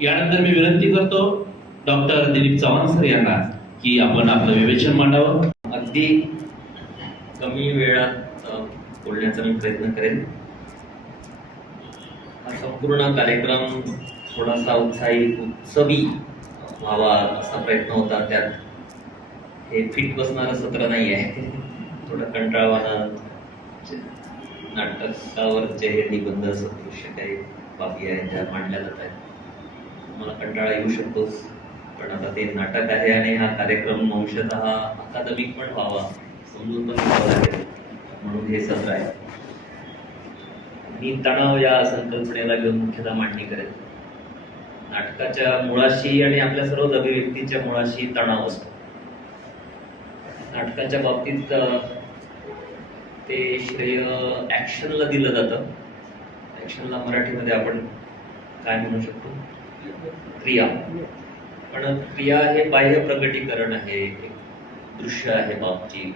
यानंतर मी विनंती करतो डॉक्टर दिलीप चव्हाण सर यांना की आपण आपलं विवेचन मांडावं. अगदी कमी वेळात बोलण्याचा मी प्रयत्न करेन. हा संपूर्ण कार्यक्रम थोडासा उत्सवी व्हावा असा प्रयत्न होता. त्यात हे फिट बसणारं सत्र नाही आहे. थोडं कंटाळवाणं नाटकावरचे हे निबंध सदृश्य काही बाबी आहेत त्या मांडल्या जात आहेत. मला कंटाळा येऊ शकतो, पण आता ते नाटक आहे आणि हा कार्यक्रम अंशतः अकादमिक पण व्हावा समजून पण घ्यावं लागेल, म्हणून हे सत्र आहे. मी तणाव या संकल्पनेला घेऊन मुख्यतः मांडणी करेन. नाटकाच्या मुळाशी आणि आपल्या सर्व अभिव्यक्तीच्या मुळाशी तणाव असतो. नाटकाच्या बाबतीत ते श्रेय ऍक्शनला दिलं जातं. ऍक्शनला मराठीमध्ये आपण काय म्हणू शकतो? क्रिया. पण क्रिया हे बाह्य प्रकटीकरण आहे, एक दृश्य आहे बाबची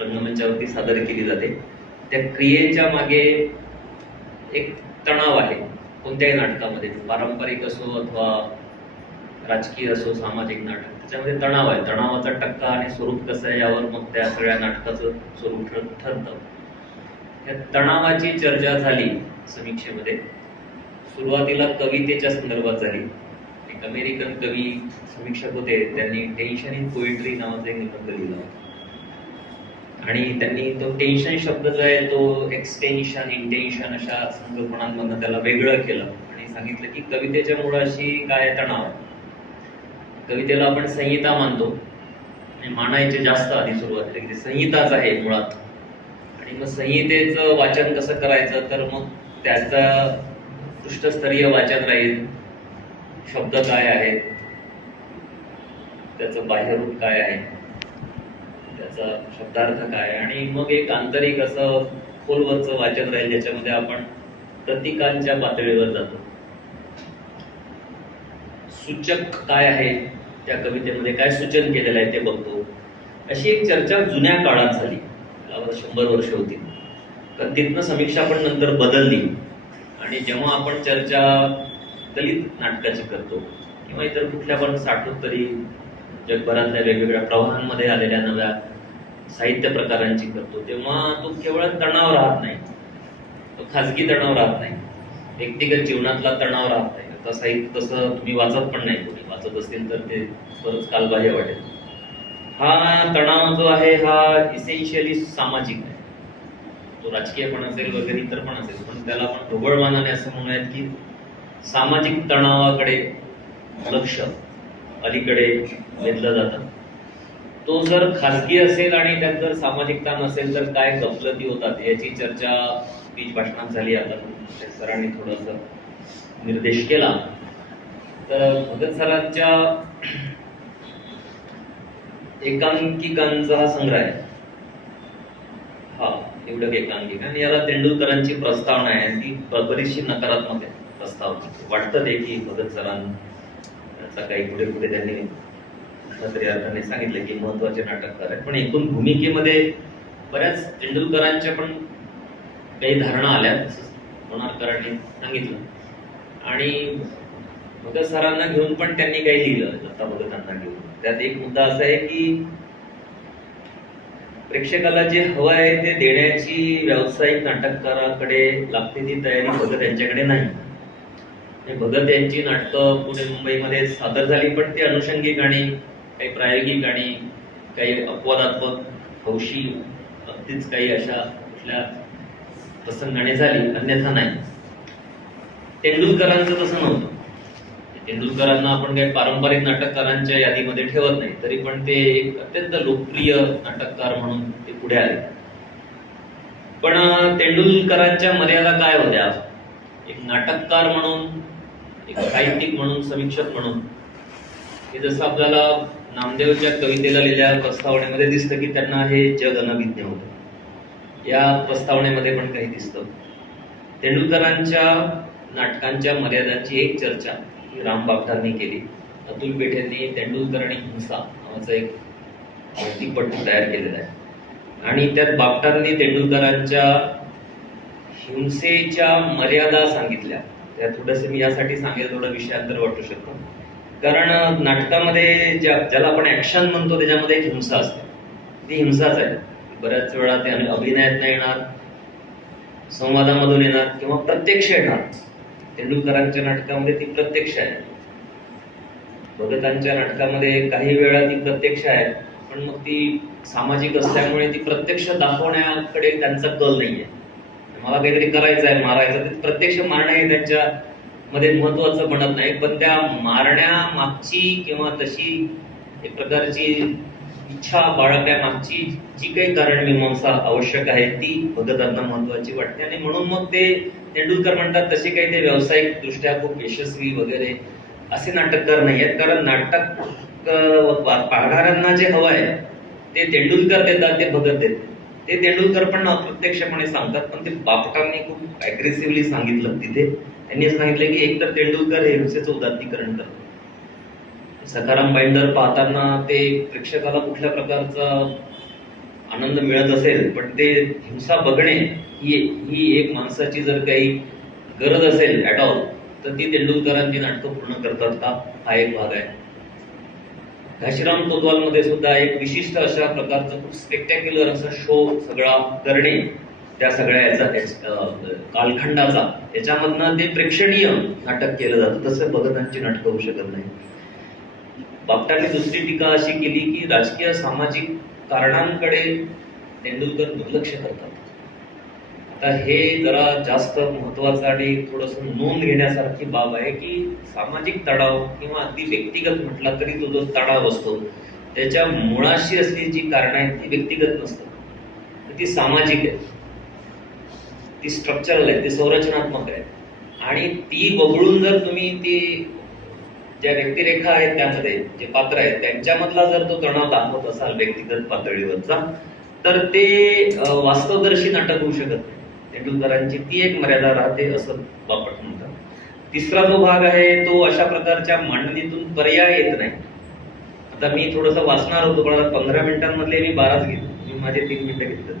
रंगमंचावरती सादर केली जाते. त्या क्रियेच्या मागे एक तणाव आहे. कोणत्याही नाटकामध्ये, पारंपरिक असो अथवा राजकीय असो, सामाजिक नाटक, त्याच्यामध्ये तणाव आहे. तणावाचा टक्का आणि स्वरूप कसं आहे यावर मग त्या सगळ्या नाटकाचं स्वरूप ठरतं. या तणावाची चर्चा झाली समीक्षेमध्ये. सुरुवातीला कवितेच्या संदर्भात झाली. एक अमेरिकन कवी समीक्षक होते, त्यांनी टेन्शन इन पोएट्री नावाचा एक निबंध लिहिला आणि त्यांनी तो टेन्शन शब्द जो आहे तो एक्सटेन्शन, इंटेन्शन अशा संकल्पनांमधून त्याला वेगळं केलं आणि सांगितलं की कवितेच्या मुळाशी काय तणाव आहे. कवितेला आपण संहिता मानतो आणि मानायचे जास्त आधी सुरुवातीला की संहिताच आहे मुळात. आणि मग संहितेचं वाचन कसं करायचं, तर मग त्याचा पृष्ठस्तरीय वाचन राहील. शब्द काय आहेत, त्याचं बाह्यरूप काय आहे, त्याचा शब्दार्थ काय, आणि मग एक आंतरिक असं खोलवरचं वाचन राहील ज्याच्यामध्ये आपण प्रतीकांच्या पातळीवर जातो. सूचक काय आहे, त्या कवितेमध्ये काय सूचन केलेलं आहे ते बघतो. अशी एक चर्चा जुन्या काळात झाली, 100 वर्ष होती. तर तिथनं समीक्षा पण नंतर बदलली आणि जेव्हा आपण चर्चा दलित नाटकाची करतो किंवा इतर कुठल्या पण 60 जगभरातल्या वेगवेगळ्या प्रवाहांमध्ये आलेल्या नव्या साहित्य प्रकारांची करतो, तेव्हा तो केवळ तणाव राहत नाही, तो खाजगी तणाव राहत नाही, व्यक्तिगत जीवनातला तणाव राहत नाही. आता साहित्य तसं तुम्ही वाचत पण नाही, कोणी वाचत असतील तर ते बरंच कालबाह्य वाटेल. हा तणाव जो आहे हा इसेन्शियली सामाजिक आहे. तो राजकीय पण असेल वगैरे इतर पण असेल, पण त्याला आपण ढोबळमानाने असं म्हणूयात की सामाजिक तणावाकडे लक्ष अलीकडे वेधलं जातं. तो जर खाजगी असेल आणि त्यात जर सामाजिकता नसेल तर काय गफलती होतात याची चर्चा बीज भाषणात झाली. आता सरांनी थोडंसं निर्देश केला. तर भगत सरांच्या एकांकिकांचा हा संग्रह आहे. हा एवढं एकांकिका, आणि याला तेंडुलकरांची प्रस्तावना आहे. ती बरीचशी नकारात्मक आहे प्रस्तावना. वाटतं ते की भगत सरांचा काही पुढे पुढे त्यांनी कुठल्या तरी अर्थाने सांगितलं की महत्वाचे नाटककार आहेत, पण एकूण भूमिकेमध्ये बऱ्याच तेंडुलकरांच्या पण काही धारणा आल्या, होणारकरांनी सांगितलं. आणि भगत सरांना घेऊन पण त्यांनी काही लिहिलं, दत्ता भगतांना घेऊन. त्यात एक मुद्दा असा आहे की प्रेक्षकाला जे हवं आहे ते देण्याची व्यावसायिक नाटककाराकडे लागते ती तयारी भगत यांच्याकडे नाही. भगत यांची नाटकं पुणे मुंबईमध्ये सादर झाली, पण ती अनुषंगिक आणि काही प्रायोगिक आणि काही अपवादात्मक हौशी अगदीच काही अशा कुठल्या प्रसंगाने झाली, अन्यथा नाही. तेंडुलकरांचं तसं नव्हतं. तेंडुलकरांना आपण काही पारंपरिक नाटककारांच्या यादीमध्ये ठेवत नाही, तरी पण ते एक अत्यंत लोकप्रिय नाटककार म्हणून ते पुढे आले. पण तेंडुलकरांच्या मर्यादा काय होत्या? एक नाटककार म्हणून, एक साहित्यिक म्हणून, समीक्षक म्हणून, हे जसं आपल्याला नामदेवच्या कवितेला लिहिलेल्या प्रस्तावनेमध्ये दिसतं की त्यांना हे जग अनभिज्ञ होतं. या प्रस्तावनेमध्ये पण काही दिसतं. तेंडुलकरांच्या नाटकांच्या मर्यादांची एक चर्चा राम बागठांनी केली. अतुल पेठेंनी तेंडुलकर आणि हिंसा नावाचं एक माहितीपट तयार केलेला आहे, आणि त्यात बागठांनी तेंडुलकरांच्या हिंसेच्या मर्यादा सांगितल्या. त्या थोडंसं मी यासाठी सांगेल, थोडं विषयांतर वाटू शकतो. कारण नाटकामध्ये ज्याला आपण ऍक्शन म्हणतो त्याच्यामध्ये एक हिंसा असते, ती हिंसाच आहे. बऱ्याच वेळा ते अभिनयात नाही येणार, संवादामधून येणार किंवा प्रत्यक्ष येणार. तेंडुलकरांच्या नाटकामध्ये ती प्रत्यक्ष आहे, भगतांच्या नाटकामध्ये काही वेळा ती प्रत्यक्ष आहे, पण मग ती सामाजिक असल्यामुळे ती प्रत्यक्ष दाखवण्याकडे त्यांचा कल नाहीये. मला काहीतरी करायचं आहे, मारायचं, ते प्रत्यक्ष मारणं हे त्यांच्या मध्ये महत्वाचं बनत नाही, पण त्या मारण्यामागची किंवा तशी एक प्रकारची इच्छा बाळगण्यामागची जी काही कारण मीमांसा आवश्यक आहे ती भगतांना महत्वाची वाटते. आणि म्हणून मग ते तेंडुलकर म्हणतात तसे काही ते व्यावसायिक दृष्ट्या खूप यशस्वी वगैरे असे नाटककार नाही आहेत. कारण नाटक पाहणाऱ्यांना जे हवं आहे ते तेंडुलकर देतात, ते भगत देतात. ते तेंडुलकर पण अप्रत्यक्षपणे सांगतात, पण ते बापटांनी खूप अग्रेसिव्हली सांगितलं तिथे. त्यांनी सांगितलं की एकतर तेंडुलकर हे हिंसेचं उदात्तीकरण करतात. सखाराम बाइंडर पाहताना ते प्रेक्षकाला कुठल्या प्रकारचा आनंद मिळत असेल, पण ते हिंसा बघणे ही एक माणसाची जर काही गरज असेल ऍट ऑल, तर ती तेंडुलकरांची नाटकं पूर्ण करतात का, हा एक भाग आहे. घाशीराम कोतवाल मध्ये सुद्धा एक विशिष्ट अशा प्रकारचं खूप स्पेक्टॅक्युलर असा शो सगळा करणे, त्या सगळ्या याचा कालखंडाचा, याच्यामधनं ते प्रेक्षणीय नाटक केलं जातं. तसं भगतांची नाटकं होऊ शकत नाही. बापटांनी दुसरी टीका अशी केली की राजकीय सामाजिक कारणांकडे तेंडुलकर दुर्लक्ष करतात. आता हे जरा जास्त महत्वाचं आणि थोडस नोंद घेण्यासारखी बाब आहे की सामाजिक तणाव किंवा अगदी व्यक्तिगत म्हटला तरी तो जो तणाव असतो त्याच्या मुळाशी असलेली जी कारण आहेत ती व्यक्तिगत नसतात, ती सामाजिक आहे, ती स्ट्रक्चरल आहे, ती संरचनात्मक आहे. आणि ती वगळून जर तुम्ही ती ज्या व्यक्तिरेखा आहेत त्यामध्ये जे पात्र आहेत त्यांच्यामधला जर तो तणाव दाखवत असाल व्यक्तिगत पातळीवरचा, तर ते वास्तवदर्शी नाटक होऊ शकत नाही. तेंडुलकरांची ती एक मर्यादा राहते असं बापट म्हणतात. तिसरा जो भाग आहे तो अशा प्रकारच्या मांडणीतून पर्याय येत नाही. आता मी थोडस वाचणार होतो, पण 15 मिनिटांमधले मी 12च घेतले, मी माझे 3 मिनिटं घेतले.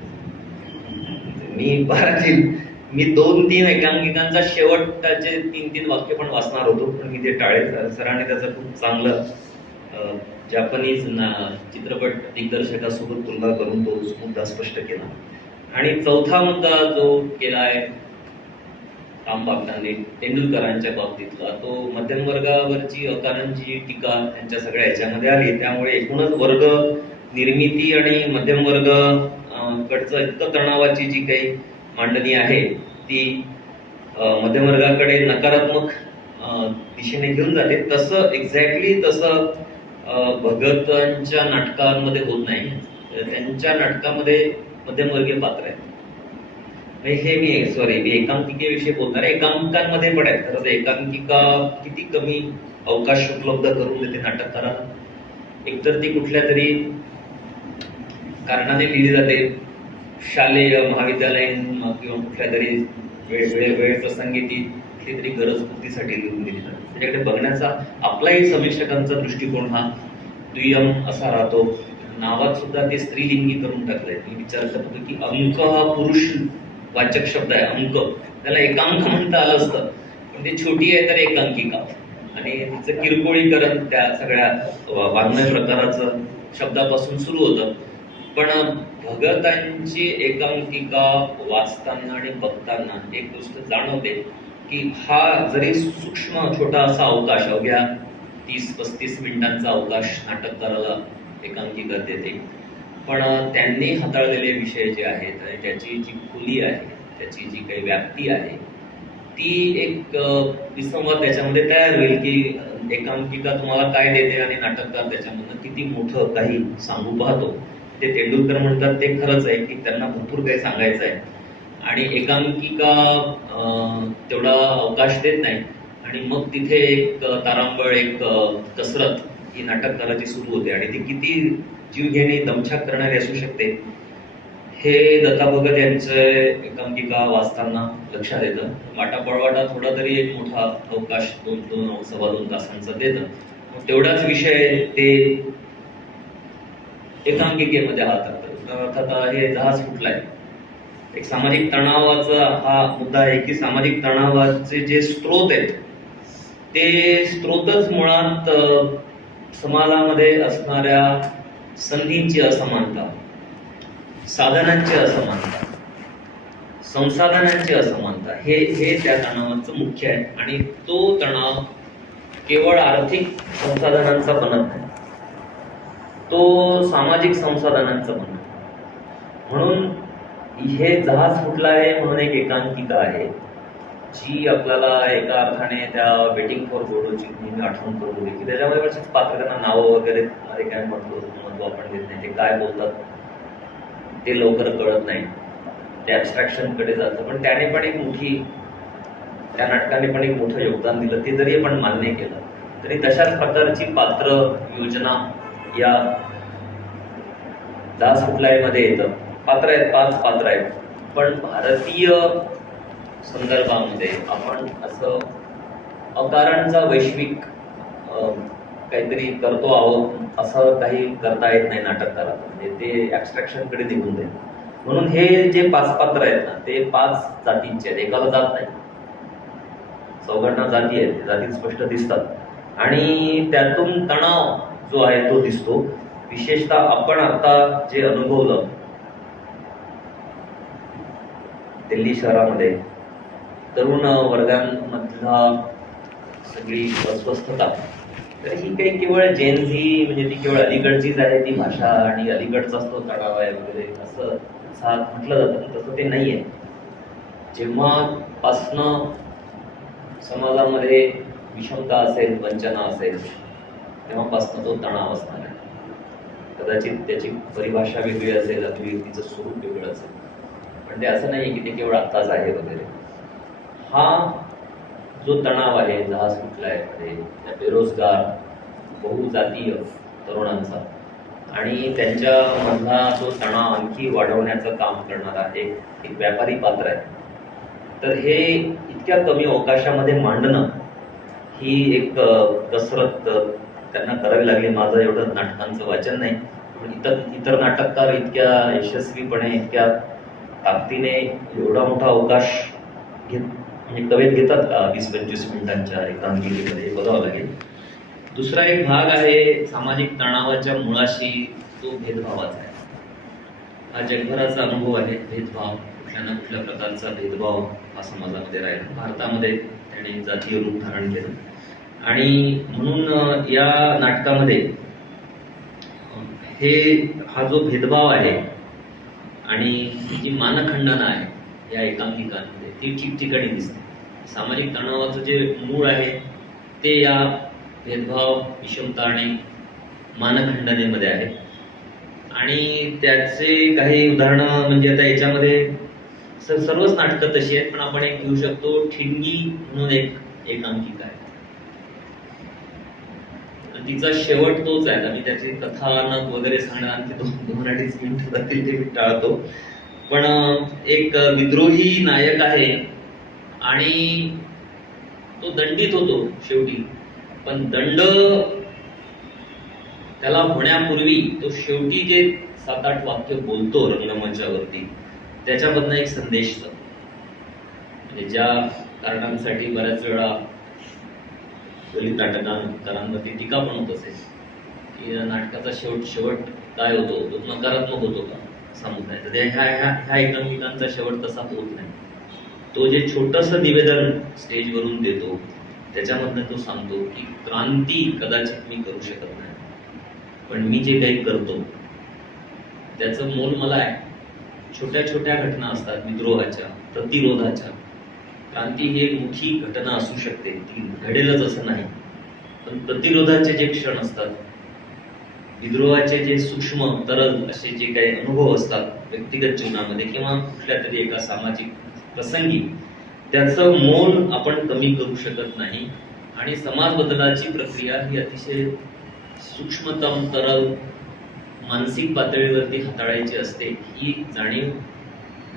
मी 2-3 एकांकिकांचा शेवटचे 3-3 वाक्य पण वाचणार होतो, पण मी ते टाळे. सरांनी त्याचं खूप चांगलं जपानीज चित्रपट दिग्दर्शकासोबत तुलना करून तो मुद्दा स्पष्ट केला. आणि चौथा मुद्दा जो केलाय राम बापटांनी तेंडुलकरांच्या बाबतीतला, तो मध्यम वर्गावरची अकारांची टीका त्यांच्या सगळ्या ह्याच्यामध्ये आली. त्यामुळे एकूणच वर्ग निर्मिती आणि मध्यम वर्ग कडचं इतकं तणावाची जी काही मांडणी आहे ती मध्यमवर्गाकडे नकारात्मक दिशेने घेऊन जाते. तसं एक्झॅक्टली तसं भगतांच्या नाटकांमध्ये होत नाही. त्यांच्या नाटकामध्ये मध्यमवर्गीय पात्र आहेत. हे मी एकांकिकेविषयी बोलणार आहे. एकांकिकांमध्ये पण आहे. खरं तर एकांकिका किती कमी अवकाश उपलब्ध करून देते नाटककारांना. एकतर ती कुठल्या तरी कारणाने लिहिली जाते, शालेय महाविद्यालयीन किंवा कुठल्या तरी वेळ प्रसंगी ती कुठली तरी गरज पूर्तीसाठी लिहून दिली जाते. त्याच्याकडे बघण्याचा आपलाही समीक्षकांचा दृष्टिकोन हा दुय्यम असा राहतो. नावात सुद्धा ते स्त्रीलिंगी करून टाकलंय. मी विचार करतो की अंक हा पुरुष वाचक शब्द आहे. अंक, त्याला एकांक म्हणता आलं असतं, पण ती छोटी आहे तर एकांकिका. आणि तिचं किरकोळीकरण त्या सगळ्या वाङ्मय प्रकाराचं शब्दापासून सुरू होतं. पण भगतांची एकांकिका वाचताना आणि बघताना एक गोष्ट जाणवते की हा जरी सूक्ष्म छोटा असा अवकाश, अवघ्या 30-35 मिनिटांचा अवकाश नाटककाराला एकांकिका देते, पण त्यांनी हाताळलेले विषय जे आहेत आणि त्याची जी खोली आहे, त्याची जी काही व्याप्ती आहे, ती एक विसंवाद त्याच्यामध्ये तयार होईल की एकांकिका तुम्हाला काय देते आणि नाटककार त्याच्यामधनं किती मोठं काही सांगू पाहतो. ते तेंडुलकर म्हणतात ते खरंच आहे की त्यांना भरपूर काही सांगायचं आहे आणि एकांकिका तेवढा अवकाश देत नाही. आणि मग तिथे एक तारांबळ, एक कसरत ही नाटककाराची सुरू होते आणि ती किती जीवघेणी दमछाक करणारी असू शकते हे दत्ता भगत यांचे एकांकिका वाचताना लक्षात येतं. वाटापळवाटा थोडा तरी एक मोठा अवकाश 2-2-2.25 तासांचा देतं. तेवढाच विषय ते एकांकिकेमध्ये हाताळतात. अर्थात हे जहाज फुटलाय, एक सामाजिक तणावाचा हा मुद्दा आहे की सामाजिक तणावाचे जे स्रोत आहेत ते स्रोतच मुळात समाजामध्ये असणाऱ्या संधींची असमानता, साधनांची असमानता, संसाधनांची असमानता हे त्या तणावाचं मुख्य आहे. आणि तो तणाव केवळ आर्थिक संसाधनांचा बनत नाही, तो सामाजिक संसाधनांचा बनत. म्हणून हे जहाज फुटलं आहे म्हणून एक एकांकिका आहे जी आपल्याला एका अर्थाने त्या वेटिंग फॉर गोडोची नेहमी आठवण करून देते की त्याच्यामध्ये वर्षीच पात्रकांना नावं वगैरे अरे काय महत्व आपण देत नाही, ते काय बोलतात ते लवकर कळत नाही, ते ऍबस्ट्रॅक्शन कडे जातं. पण त्याने पण एक मोठी, त्या नाटकाने पण एक मोठं योगदान दिलं. ते जरी आपण मान्य केलं तरी तशाच प्रकारची पात्र योजना या दास कुठलाय मध्ये येतं. पात्र आहेत, 5 पात्र आहेत, पण भारतीय संदर्भामध्ये आपण असं अकारणचा वैश्विक काहीतरी करतो आहोत असं काही करता येत नाही नाटककाराला. म्हणजे ते ऍबस्ट्रॅक्शन कडे निघून जाईल. म्हणून हे जे 5 पात्र आहेत ना ते 5 जातींचे आहेत, एकाला जात नाही. चौघांना जाती आहेत, जाती स्पष्ट दिसतात आणि त्यातून तणाव जो आहे तो दिसतो. विशेषतः आपण आता जे अनुभवलं दिल्ली शहरामध्ये तरुण वर्गांमधला सगळी अस्वस्थता, तर ही काही केवळ जेनझी म्हणजे ती केवळ अलीकडचीच आहे ती भाषा आणि अलीकडचाच तो तणाव आहे वगैरे असं म्हटलं जातं. तसं ते नाहीये. जेव्हापासनं समाजामध्ये विषमता असेल, वंचना असेल, तेव्हापासून तो तणाव असणार आहे. कदाचित त्याची परिभाषा वेगळी असेल, अभिव्यक्तीचं स्वरूप वेगळं असेल, पण ते असं नाही की ते केवळ आत्ताच आहे वगैरे. हा जो तणाव आहे जहाज कुठला आहे त्या बेरोजगार बहुजातीय तरुणांचा आणि त्यांच्या मधला तो तणाव आणखी वाढवण्याचं काम करणारा एक व्यापारी पात्र आहे. तर हे इतक्या कमी अवकाशामध्ये मांडणं ही एक कसरत त्यांना करावी लागली. माझं एवढं नाटकांचं वाचन नाही, पण इतर नाटककार इतक्या यशस्वीपणे इतक्या ताकदीने एवढा मोठा अवकाश म्हणजे कवेत घेतात का 20-25 मिनिटांच्या एकांकिकेमध्ये, बघावं लागेल. दुसरा एक भाग आहे सामाजिक तणावाच्या मुळाशी तो भेदभावाचा आहे. हा जगभराचा अनुभव आहे. भेदभाव, कुठल्या ना कुठल्या प्रकारचा भेदभाव हा समाजामध्ये राहिला. भारतामध्ये त्याने जातीय रूप धारण केलं आणि म्हणून या नाटकामध्ये हा जो भेदभाव आहे आणि जी मानखंडना आहे या एकांकिकांमध्ये ती ठिकठिकाणी दिसते. सामाजिक तणावाचं जे मूळ आहे ते या भेदभाव, विषमता आणि मानखंडनेमध्ये आहे. आणि त्याचे काही उदाहरणं म्हणजे आता याच्यामध्ये सर्वच नाटकं तशी आहेत, पण आपण एक घेऊ शकतो ठिणगी म्हणून एक एकांकिका आहे. तिचा शेवट तोच आहे. आम्ही त्याची कथानक वगैरे सांगणार आणखी 2-2.5 मिनिटं जातील ते मी टाळतो. पण एक विद्रोही नायक आहे आणि तो दंडित होतो शेवटी, पण दंड त्याला होण्यापूर्वी तो शेवटी जे 7-8 वाक्य बोलतो रंगमंचावरती त्याच्यामधनं एक संदेश जातो. म्हणजे ज्या कारणांसाठी बऱ्याच वेळा दलित नाटकांवरती टीका पण होत असेल की नाटकाचा शेवट काय होतो, तो नकारात्मक होतो का सांगत नाही. तर ह्या एकांकिकांचा शेवट तसा होत नाही. तो जे छोटंसं निवेदन स्टेजवरून देतो त्याच्यामधनं तो सांगतो की क्रांती कदाचित मी करू शकत नाही, पण मी जे काही करतो त्याचं मोल मला आहे. छोट्या छोट्या घटना असतात विद्रोहाच्या, प्रतिरोधाच्या. क्रांती ही एक मोठी घटना असू शकते, ती घडेलच असं नाही, पण प्रतिरोधाचे जे क्षण असतात, विद्रोहाचे जे सूक्ष्म तरल असे जे काही अनुभव असतात व्यक्तिगत जीवनामध्ये किंवा कुठल्या तरी एका सामाजिक प्रसंगी, त्याचं मोल आपण कमी करू शकत नाही. आणि समाज बदलाची प्रक्रिया ही अतिशय सूक्ष्मतम तरल मानसिक पातळीवरती हाताळायची असते. ही जाणीव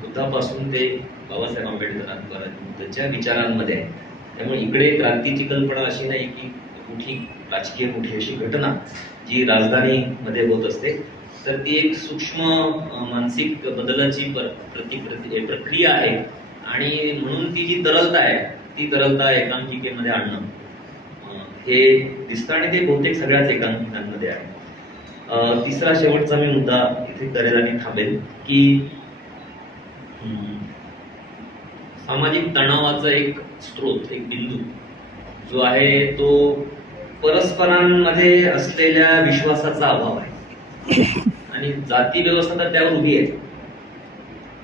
बुद्धापासून ते बाबासाहेब आंबेडकरांच्या विचारांमध्ये आहे. त्यामुळे इकडे क्रांतीची कल्पना अशी नाही की मोठी राजकीय मोठी अशी घटना जी राजधानीमध्ये होत असते, तर ती एक सूक्ष्म मानसिक बदलाची प्रक्रिया आहे आणि म्हणून ती जी तरलता आहे ती तरलता एकांकिकेमध्ये आणणं हे दिसतं आणि ते बहुतेक सगळ्याच एकांकिकांमध्ये आहे. तिसरा शेवटचा मी मुद्दा इथे करेल आणि थांबेल की सामाजिक तणावाचा एक स्रोत, एक बिंदू जो आहे तो परस्परांमध्ये असलेल्या विश्वासाचा अभाव आहे आणि जाती व्यवस्था तर त्यावर उभी आहे.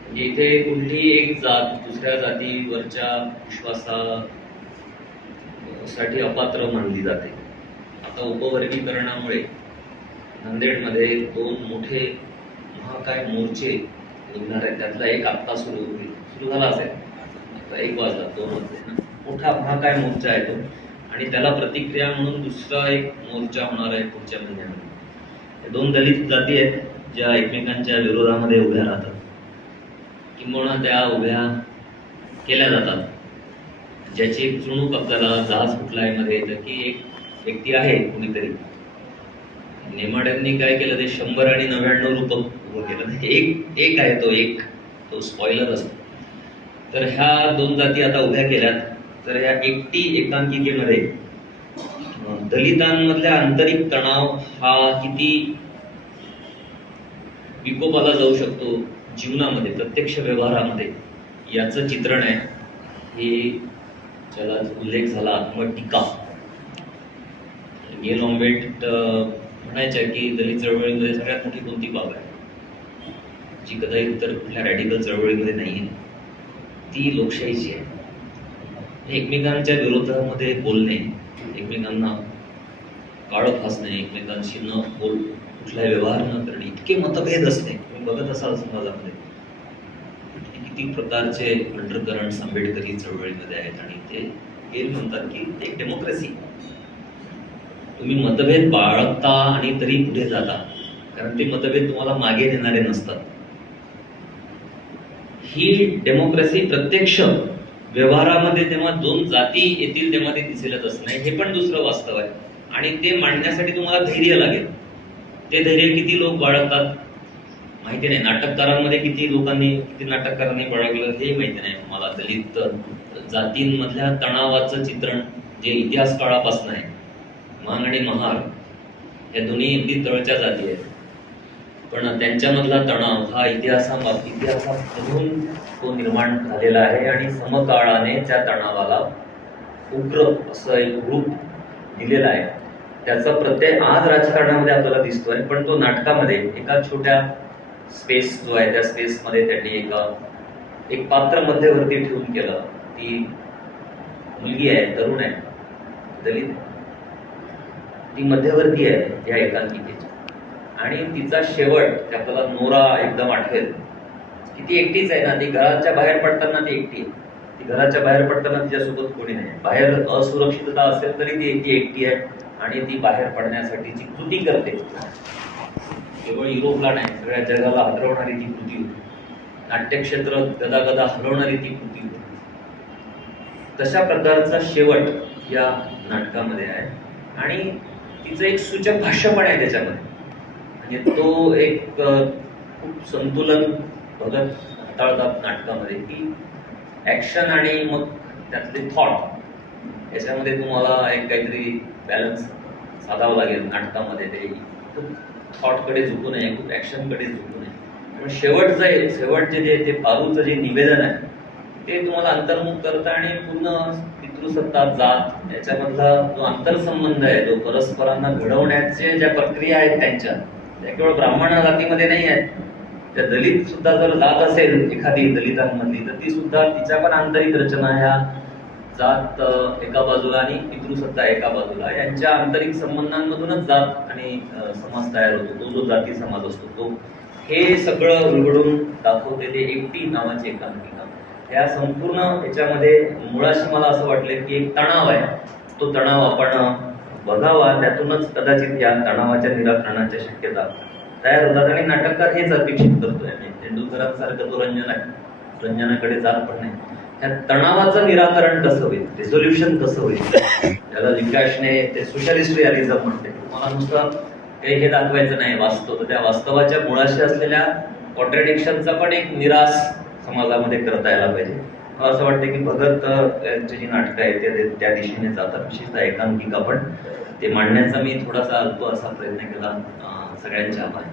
म्हणजे इथे कुठलीही एक जात दुसऱ्या जातीवरच्या विश्वासासाठी अपात्र मानली जाते. आता उपवर्गीकरणामुळे नांदेडमध्ये 2 मोठे महाकाय मोर्चे निघणार आहेत. त्यातला एक आत्ता सुरू झाला असेल, आता 1 वाजला 2 वाजले ना. मोठा महाकाय मोर्चा आहे तो आणि त्याला प्रतिक्रिया म्हणून दुसरा एक मोर्चा होणार आहे पुढच्या महिन्यामध्ये. 2 दलित जाती आहेत ज्या एकमेकांच्या विरोधामध्ये उभ्या राहतात किंवा त्या उभ्या केल्या जातात. ज्याची एक चुणूक आपल्याला जहाज कुठलाय मध्ये येतं की एक व्यक्ती आहे कुणीतरी, नेमाड्यांनी काय केलं ते 100 आणि 99 रूपक उभं केलं. एक आहे तो स्पॉइलर असतो. तर ह्या 2 जाती आता उभ्या केल्यात. तर ह्या एकटी एकांकिकेमध्ये दलितांमधल्या आंतरिक तणाव हा किती विकोपाला जाऊ शकतो जीवनामध्ये, प्रत्यक्ष व्यवहारामध्ये, याचं चित्रण आहे. हे ज्याला उल्लेख झाला आत्मटीका. गेल ऑम्बेट म्हणायच्या की दलित चळवळीमध्ये सगळ्यात मोठी कोणती बाब आहे जी कदाचित इतर कुठल्या रॅडिकल चळवळीमध्ये नाहीये, ती लोकशाहीची आहे. एकमेकांच्या विरोधामध्ये बोलणे, एकमेकांना काळं फासणे, एकमेकांशी न बोल कुठलाही व्यवहार न करणे, इतके मतभेद असणे तुम्ही बघत असाल समाजामध्ये. किती प्रकारचे अंडरकरंट्स आंबेडकरी चळवळीमध्ये आहेत आणि ते गेल म्हणतात की एक डेमोक्रेसी. तुम्ही मतभेद बाळगता आणि तरी पुढे जाता, कारण ते मतभेद तुम्हाला मागे नेणारे नसतात. ही डेमोक्रेसी प्रत्यक्ष व्यवहारामध्ये तेव्हा 2 जाती येतील तेव्हा ते दिसेलच असं नाही, हे पण दुसरं वास्तव आहे. आणि ते मांडण्यासाठी तुम्हाला धैर्य लागेल. ते धैर्य किती लोक बाळगतात माहिती नाही. नाटककारांमध्ये किती नाटककारांनी बाळगलं हे माहिती नाही मला. दलित जातींमधल्या तणावाचं चित्रण जे इतिहास काळापासून आहे, मांग आणि महार या दोन्ही अगदी तळच्या जाती आहेत, पण त्यांच्यामधला तणाव हा इतिहासामधून तो निर्माण झालेला आहे आणि समकाळाने त्या तणावाला उग्र असं एक रूप दिलेलं आहे. त्याचा प्रत्यय आज राजकारणामध्ये आपल्याला दिसतोय, पण तो नाटकामध्ये एका छोट्या स्पेस जो आहे त्या स्पेसमध्ये त्यांनी एक पात्र मध्यवर्ती ठेवून केलं. ती मुलगी आहे, तरुण आहे, दलित, ती मध्यवर्ती आहे या एकांकिकेची. आणि तिचा शेवट आपल्याला नोरा एकदम आठवेल की ती एकटीच आहे ना. ती घराच्या बाहेर पडताना ती एकटी आहे. ती घराच्या बाहेर पडताना तिच्यासोबत कोणी नाही. बाहेर असुरक्षितता असेल तरी ती एकटी आहे आणि ती बाहेर पडण्यासाठीची कृती करते. केवळ युरोपला नाही, सगळ्या जगाला हलवणारी ती कृती होती. नाट्यक्षेत्र गदागदा हलवणारी ती कृती होती. तशा प्रकारचा शेवट या नाटकामध्ये आहे आणि तिचं एक सूचक भाष्य पण आहे त्याच्यामध्ये. म्हणजे तो एक खूप संतुलन बघत हाताळतात नाटकामध्ये की ऍक्शन आणि मग त्यातले थॉट याच्यामध्ये तुम्हाला एक काहीतरी बॅलन्स साधावं लागेल नाटकामध्ये. ते खूप थॉटकडे झुकू नये, खूप ऍक्शनकडे झुकू नये. पण शेवट जे ते पारूचं जे निवेदन आहे ते तुम्हाला अंतर्मुख करतं आणि पूर्ण पितृसत्ता जात याच्यामधला जो आंतरसंबंध आहे, जो परस्परांना घडवण्याचे ज्या प्रक्रिया आहेत त्या केवळ ब्राह्मण जातीमध्ये नाही आहेत. त्या दलित सुद्धा जर जात असेल एखादी दलितांमधली तर ती सुद्धा तिच्या पण आंतरिक रचना ह्या जात एका बाजूला आणि पितृसत्ता एका बाजूला यांच्या आंतरिक संबंधांमधूनच जात आणि समाज तयार होतो. तो जो जाती समाज असतो तो हे सगळं उलगडून दाखवते ते एकटी नावाची एकांकिका. या संपूर्ण याच्यामध्ये मुळाशी मला असं वाटलं की एक तणाव आहे. तो तणाव आपण बघावा, त्यातूनच कदाचित या तणावाच्या निराकरणाच्या शक्यता तयार होतात. आणि नाटककार हेच अपेक्षित करतोय. तेंडुलकरांसारखं तो रंजनाकडे जात पण नाही. त्या तणावाचं निराकरण कसं होईल, रिझोल्युशन कसं होईल, त्याला विकासने ते सोशलिस्ट रिअलिझम म्हणते. तुम्हाला नुसतं हे दाखवायचं नाही वास्तव, तर त्या वास्तवाच्या मुळाशी असलेल्या कॉन्ट्रडिक्शनचा पण एक निराश समाजामध्ये करता यायला पाहिजे. मला असं वाटतं की भगत यांची जी नाटकं आहेत ते त्या दिशेने जातात. विशेषतः एकांकिका पण ते मांडण्याचा मी थोडासा अल्प असा प्रयत्न केला. सगळ्यांचे आभार.